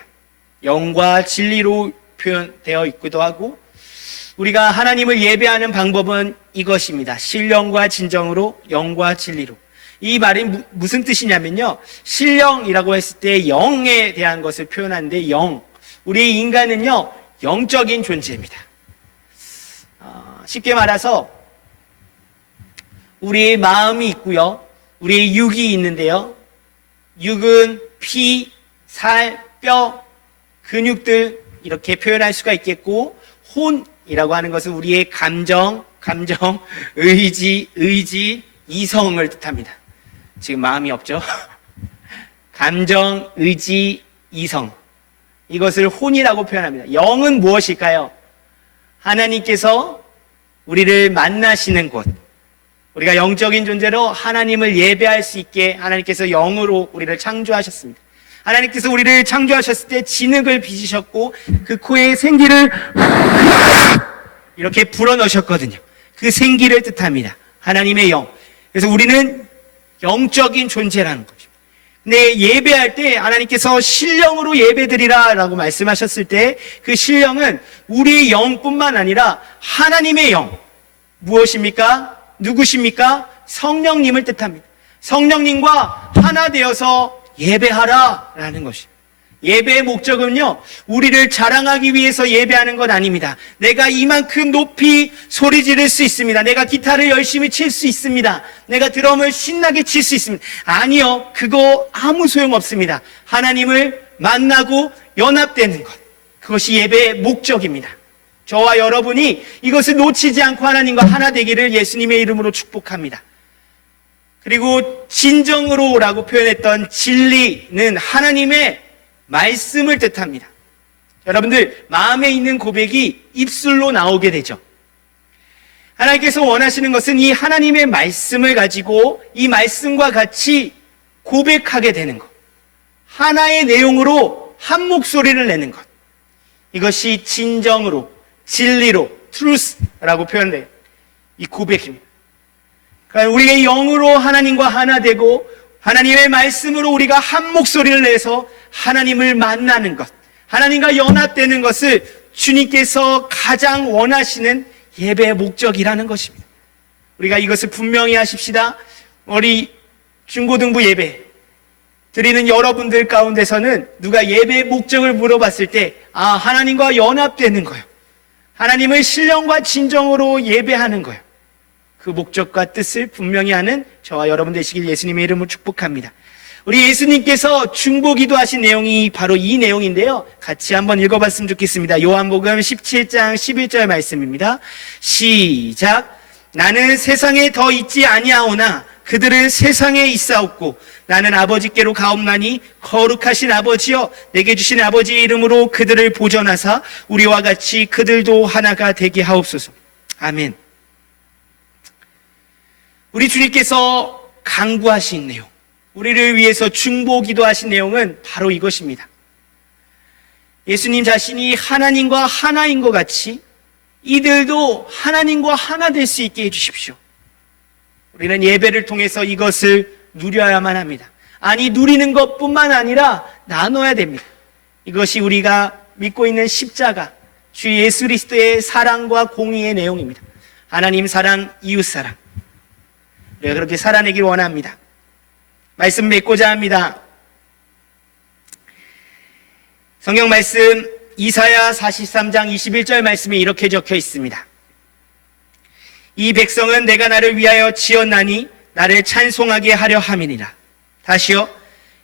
영과 진리로 표현되어 있기도 하고 우리가 하나님을 예배하는 방법은 이것입니다. 신령과 진정으로 영과 진리로. 이 말이 무슨 뜻이냐면요. 신령이라고 했을 때 영에 대한 것을 표현하는데 영. 우리 인간은요. 영적인 존재입니다. 쉽게 말해서 우리의 마음이 있고요. 우리의 육이 있는데요. 육은 피, 살, 뼈, 근육들 이렇게 표현할 수가 있겠고 혼이라고 하는 것은 우리의 감정, 의지, 이성을 뜻합니다. 지금 마음이 없죠? 감정, 의지, 이성 이것을 혼이라고 표현합니다. 영은 무엇일까요? 하나님께서 우리를 만나시는 곳, 우리가 영적인 존재로 하나님을 예배할 수 있게 하나님께서 영으로 우리를 창조하셨습니다. 하나님께서 우리를 창조하셨을 때 진흙을 빚으셨고 그 코에 생기를 이렇게 불어넣으셨거든요. 그 생기를 뜻합니다. 하나님의 영. 그래서 우리는 영적인 존재라는 거죠. 근데 예배할 때 하나님께서 신령으로 예배드리라 라고 말씀하셨을 때 그 신령은 우리의 영뿐만 아니라 하나님의 영. 무엇입니까? 누구십니까? 성령님을 뜻합니다. 성령님과 하나 되어서 예배하라 라는 것입니다. 예배의 목적은요, 우리를 자랑하기 위해서 예배하는 건 아닙니다. 내가 이만큼 높이 소리 지를 수 있습니다. 내가 기타를 열심히 칠 수 있습니다. 내가 드럼을 신나게 칠 수 있습니다. 아니요, 그거 아무 소용 없습니다. 하나님을 만나고 연합되는 것. 그것이 예배의 목적입니다. 저와 여러분이 이것을 놓치지 않고 하나님과 하나 되기를 예수님의 이름으로 축복합니다. 그리고 진정으로라고 표현했던 진리는 하나님의 말씀을 뜻합니다. 여러분들 마음에 있는 고백이 입술로 나오게 되죠. 하나님께서 원하시는 것은 이 하나님의 말씀을 가지고 이 말씀과 같이 고백하게 되는 것. 하나의 내용으로 한 목소리를 내는 것. 이것이 진정으로 진리로 truth라고 표현돼요. 이 고백입니다. 그러니까 우리의 영으로 하나님과 하나 되고 하나님의 말씀으로 우리가 한 목소리를 내서 하나님을 만나는 것, 하나님과 연합되는 것을 주님께서 가장 원하시는 예배의 목적이라는 것입니다. 우리가 이것을 분명히 하십시다. 우리 중고등부 예배 드리는 여러분들 가운데서는 누가 예배의 목적을 물어봤을 때 하나님과 연합되는 거예요. 하나님을 신령과 진정으로 예배하는 거예요. 그 목적과 뜻을 분명히 하는 저와 여러분 되시길 예수님의 이름으로 축복합니다. 우리 예수님께서 중보기도 하신 내용이 바로 이 내용인데요. 같이 한번 읽어봤으면 좋겠습니다. 요한복음 17장 11절 말씀입니다. 시작. 나는 세상에 더 있지 아니하오나 그들은 세상에 있사옵고 나는 아버지께로 가옵나니 거룩하신 아버지여 내게 주신 아버지의 이름으로 그들을 보존하사 우리와 같이 그들도 하나가 되게 하옵소서. 아멘. 우리 주님께서 강구하신 내용, 우리를 위해서 중보기도하신 내용은 바로 이것입니다. 예수님 자신이 하나님과 하나인 것 같이 이들도 하나님과 하나 될 수 있게 해주십시오. 우리는 예배를 통해서 이것을 누려야만 합니다. 아니, 누리는 것뿐만 아니라 나눠야 됩니다. 이것이 우리가 믿고 있는 십자가, 주 예수 그리스도의 사랑과 공의의 내용입니다. 하나님 사랑, 이웃 사랑. 우리가 그렇게 살아내길 원합니다. 말씀 맺고자 합니다. 성경 말씀 이사야 43장 21절 말씀에 이렇게 적혀 있습니다. 이 백성은 내가 나를 위하여 지었나니 나를 찬송하게 하려 함이니라. 다시요.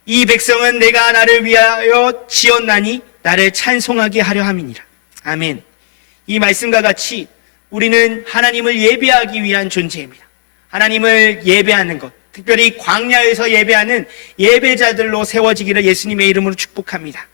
이 백성은 내가 나를 위하여 지었나니 나를 찬송하게 하려 함이니라. 아멘. 이 말씀과 같이 우리는 하나님을 예배하기 위한 존재입니다. 하나님을 예배하는 것, 특별히 광야에서 예배하는 예배자들로 세워지기를 예수님의 이름으로 축복합니다.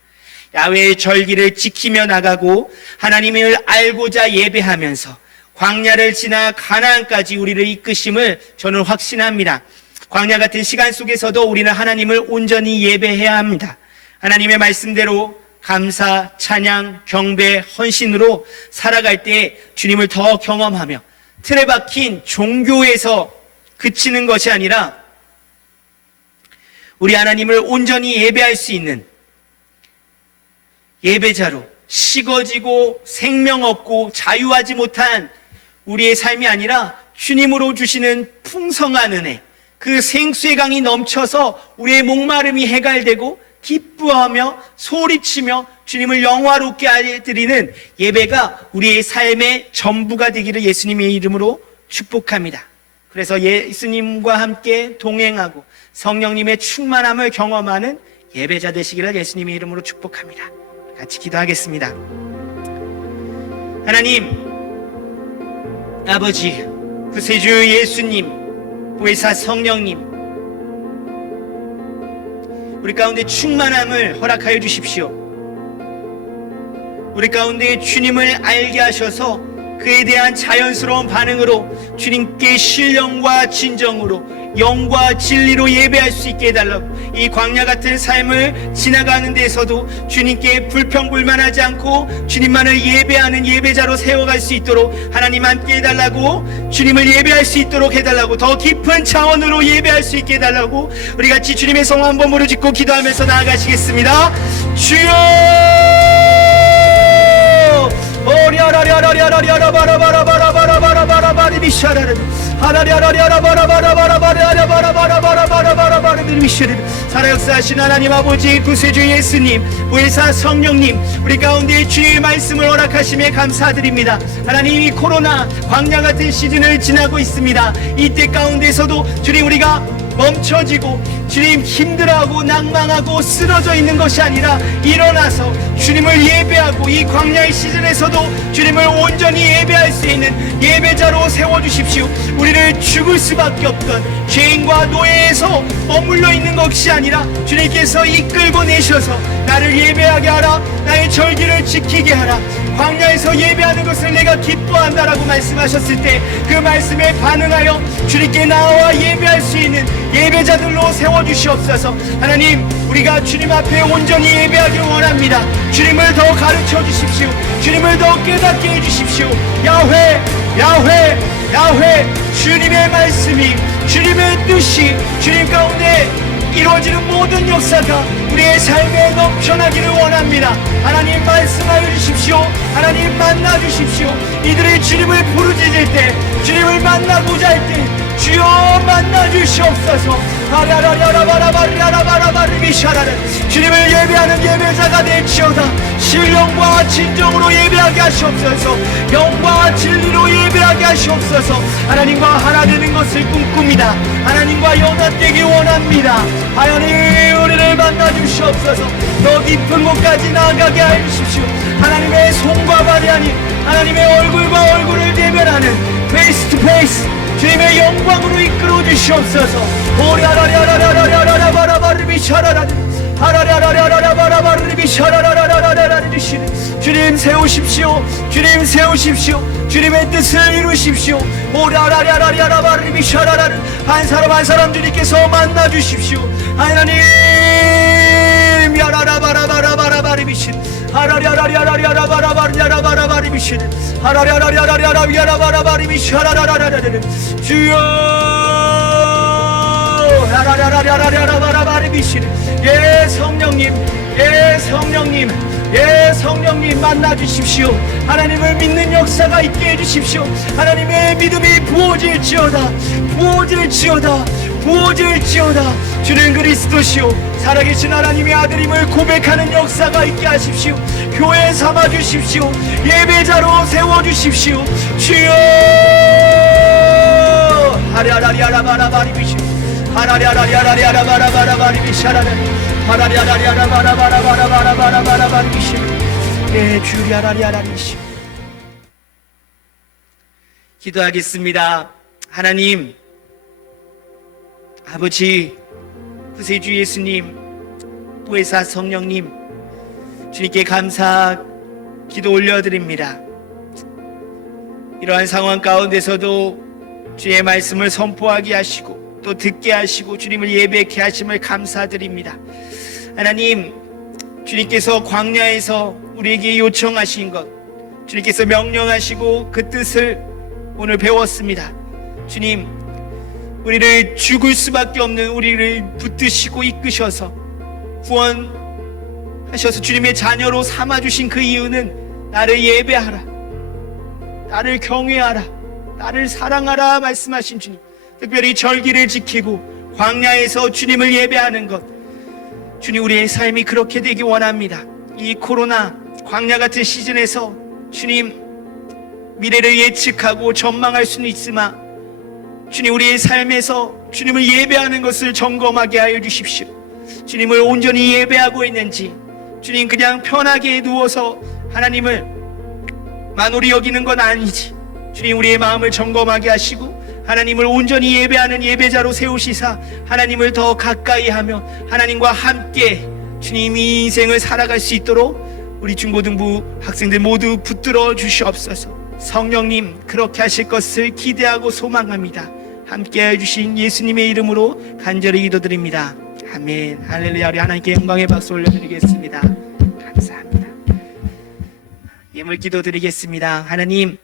야훼의 절기를 지키며 나가고 하나님을 알고자 예배하면서 광야를 지나 가나안까지 우리를 이끄심을 저는 확신합니다. 광야 같은 시간 속에서도 우리는 하나님을 온전히 예배해야 합니다. 하나님의 말씀대로 감사, 찬양, 경배, 헌신으로 살아갈 때 주님을 더 경험하며 틀에 박힌 종교에서 그치는 것이 아니라 우리 하나님을 온전히 예배할 수 있는 예배자로 식어지고 생명 없고 자유하지 못한 우리의 삶이 아니라 주님으로 주시는 풍성한 은혜, 그 생수의 강이 넘쳐서 우리의 목마름이 해갈되고 기뻐하며 소리치며 주님을 영화롭게 알려드리는 예배가 우리의 삶의 전부가 되기를 예수님의 이름으로 축복합니다. 그래서 예수님과 함께 동행하고 성령님의 충만함을 경험하는 예배자 되시기를 예수님의 이름으로 축복합니다. 같이 기도하겠습니다. 하나님, 아버지, 구세주 예수님, 보혜사 성령님, 우리 가운데 충만함을 허락하여 주십시오. 우리 가운데 주님을 알게 하셔서 그에 대한 자연스러운 반응으로 주님께 신령과 진정으로 영과 진리로 예배할 수 있게 해달라고, 이 광야 같은 삶을 지나가는 데에서도 주님께 불평불만하지 않고 주님만을 예배하는 예배자로 세워갈 수 있도록 하나님 함께 해달라고, 주님을 예배할 수 있도록 해달라고, 더 깊은 차원으로 예배할 수 있게 해달라고 우리 같이 주님의 성 한번 무릎 짓고 기도하면서 나아가시겠습니다. 주여! 살아 역사하신 하나님 아버지, 구세주 예수님, 보혜사 성령님, 우리 가운데 주의 말씀을 허락하심에 감사드립니다. 하나님, 이 코로나 광야 같은 시즌을 지나고 있습니다. 이때 가운데서도 주님, 우리가 멈춰지고 주님 힘들어하고 낭망하고 쓰러져 있는 것이 아니라 일어나서 주님을 예배하고 이 광야의 시즌에서도 주님을 온전히 예배할 수 있는 예배자로 세워주십시오. 우리를 죽을 수밖에 없던 죄인과 노예에서 머물러 있는 것이 아니라 주님께서 이끌고 내셔서 나를 예배하게 하라, 나의 절기를 지키게 하라, 광야에서 예배하는 것을 내가 기뻐한다라고 말씀하셨을 때 그 말씀에 반응하여 주님께 나와 예배할 수 있는 예배자들로 세워주시옵소서. 하나님, 우리가 주님 앞에 온전히 예배하길 원합니다. 주님을 더 가르쳐 주십시오. 주님을 더 깨닫게 해주십시오. 야훼, 야훼, 야훼, 주님의 말씀이, 주님의 뜻이 주님 가운데 이루어지는 모든 역사가 우리의 삶에 넘쳐나기를 원합니다. 하나님, 말씀하여 주십시오. 하나님, 만나 주십시오. 이들이 주님을 부르짖을 때, 주님을 만나고자 할 때 주여 만나 주시옵소서. 주님을 예배하는 예배자가 될지어다. 신령과 진정으로 예배하게 하시옵소서. 영과 진리로 예배하게 하시옵소서. 하나님과 하나 되는 것을 꿈꿉니다. 하나님과 연합되기 원합니다. 하나님, 우리를 만나 주시옵소서. 더 깊은 곳까지 나아가게 하여 주십시오. 하나님의 손과 발이 아닌 하나님의 얼굴과 얼굴을 대면하는 페이스 투 페이스 주님의 영광으로 이끌어 주시옵소서. 주님 세우십시오. 주님 세우십시오. 주님의 뜻을 이루십시오. 한 사람 한 사람 주님께서 만나 주십시오. 하나님, 하라리아라라바라바라바라바리 미신 하라리아라리아라리아라바라바라바라바리 미신 하라리아라리아라리아라바라바리 미신 하라라라라라라 주여 하라리아라리아라바라바리 미신 예 성령님 예 성령님 예 성령님 만나주십시오. 하나님을 믿는 역사가 있게 해주십시오. 하나님의 믿음이 부어질지어다 부어질지어다 부어질지어다. 주는 그리스도시오 살아계신 하나님의 아들임을 고백하는 역사가 있게 하십시오. 교회 삼아주십시오. 예배자로 세워주십시오. 주여 하라리아라바라바리비시 하라리아라리아라리아라바라바라바리비시 하라리아라리아라바라바라바라바라바라바라바리비시 예 주리아라리아라리시. 기도하겠습니다. 하나님 아버지 구세주 예수님 보혜사 성령님 주님께 감사 기도 올려드립니다. 이러한 상황 가운데서도 주의 말씀을 선포하게 하시고 또 듣게 하시고 주님을 예배케 하심을 감사드립니다. 하나님 주님께서 광야에서 우리에게 요청하신 것 주님께서 명령하시고 그 뜻을 오늘 배웠습니다. 주님 우리를 죽을 수밖에 없는 우리를 붙드시고 이끄셔서 구원하셔서 주님의 자녀로 삼아주신 그 이유는 나를 예배하라 나를 경외하라 나를 사랑하라 말씀하신 주님. 특별히 절기를 지키고 광야에서 주님을 예배하는 것 주님 우리의 삶이 그렇게 되기 원합니다. 이 코로나 광야 같은 시즌에서 주님 미래를 예측하고 전망할 수는 있으나 주님 우리의 삶에서 주님을 예배하는 것을 점검하게 하여 주십시오. 주님을 온전히 예배하고 있는지 주님 그냥 편하게 누워서 하나님을 만홀히 여기는 건 아니지 주님 우리의 마음을 점검하게 하시고 하나님을 온전히 예배하는 예배자로 세우시사 하나님을 더 가까이 하며 하나님과 함께 주님 이 인생을 살아갈 수 있도록 우리 중고등부 학생들 모두 붙들어 주시옵소서. 성령님 그렇게 하실 것을 기대하고 소망합니다. 함께 해주신 예수님의 이름으로 간절히 기도드립니다. 아멘. 할렐루야. 우리 하나님께 영광의 박수 올려드리겠습니다. 감사합니다. 예물 기도드리겠습니다. 하나님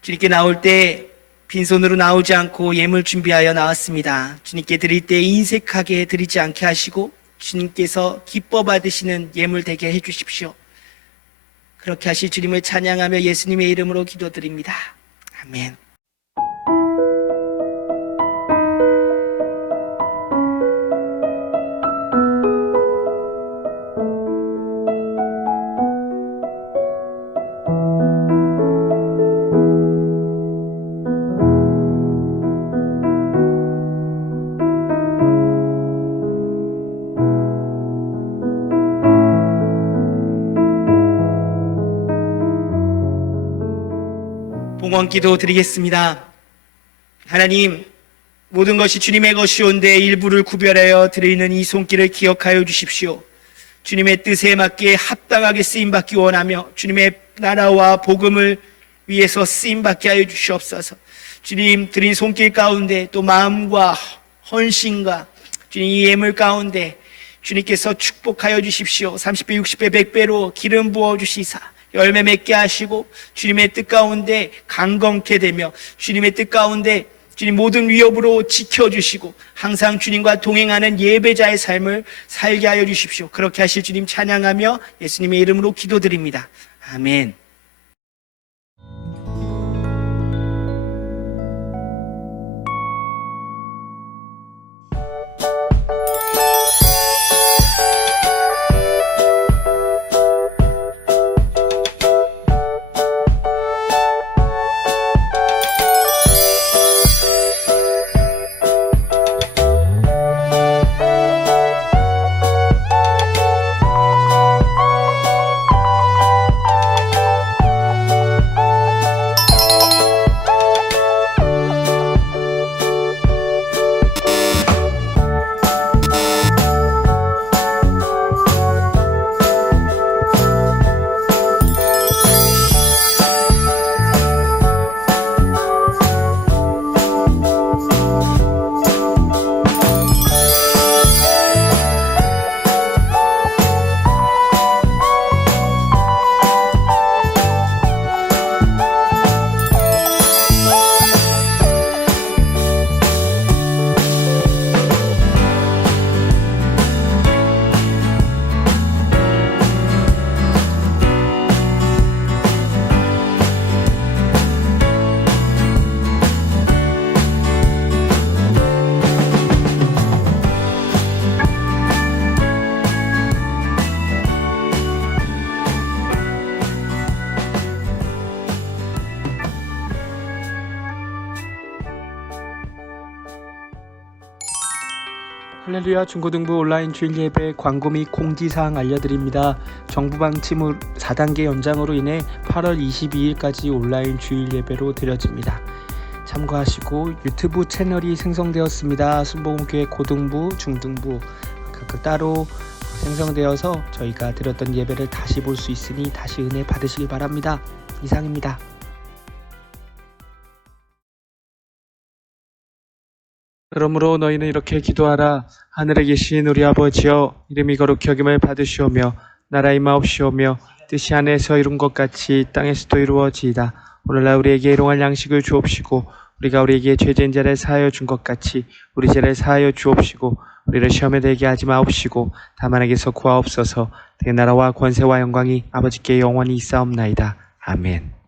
주님께 나올 때 빈손으로 나오지 않고 예물 준비하여 나왔습니다. 주님께 드릴 때 인색하게 드리지 않게 하시고 주님께서 기뻐 받으시는 예물 되게 해주십시오. 그렇게 하실 주님을 찬양하며 예수님의 이름으로 기도드립니다. 아멘. 봉헌기도 드리겠습니다. 하나님 모든 것이 주님의 것이온데 일부를 구별하여 드리는 이 손길을 기억하여 주십시오. 주님의 뜻에 맞게 합당하게 쓰임받기 원하며 주님의 나라와 복음을 위해서 쓰임받게 하여 주시옵소서. 주님 드린 손길 가운데 또 마음과 헌신과 주님 이 예물 가운데 주님께서 축복하여 주십시오. 30배 60배 100배로 기름 부어 주시사 열매 맺게 하시고 주님의 뜻 가운데 강건케 되며 주님의 뜻 가운데 주님 모든 위협으로 지켜주시고 항상 주님과 동행하는 예배자의 삶을 살게 하여 주십시오. 그렇게 하실 주님 찬양하며 예수님의 이름으로 기도드립니다. 아멘. 할렐루야 중고등부 온라인 주일 예배 광고 및 공지사항 알려드립니다. 정부 방침 4단계 연장으로 인해 8월 22일까지 온라인 주일 예배로 드려집니다. 참고하시고 유튜브 채널이 생성되었습니다. 순복음교회 고등부, 중등부 각각 따로 생성되어서 저희가 드렸던 예배를 다시 볼 수 있으니 다시 은혜 받으시기 바랍니다. 이상입니다. 그러므로 너희는 이렇게 기도하라. 하늘에 계신 우리 아버지여, 이름이 거룩히 여김을 받으시오며 나라의 마옵시오며 뜻이 하늘에서 이룬 것 같이 땅에서도 이루어지이다. 오늘날 우리에게 일용할 양식을 주옵시고 우리가 우리에게 죄진 자를 사하여 준 것 같이 우리 죄를 사하여 주옵시고 우리를 시험에 들게 하지 마옵시고 다만 에게서 구하옵소서. 내 나라와 권세와 영광이 아버지께 영원히 있사옵나이다. 아멘.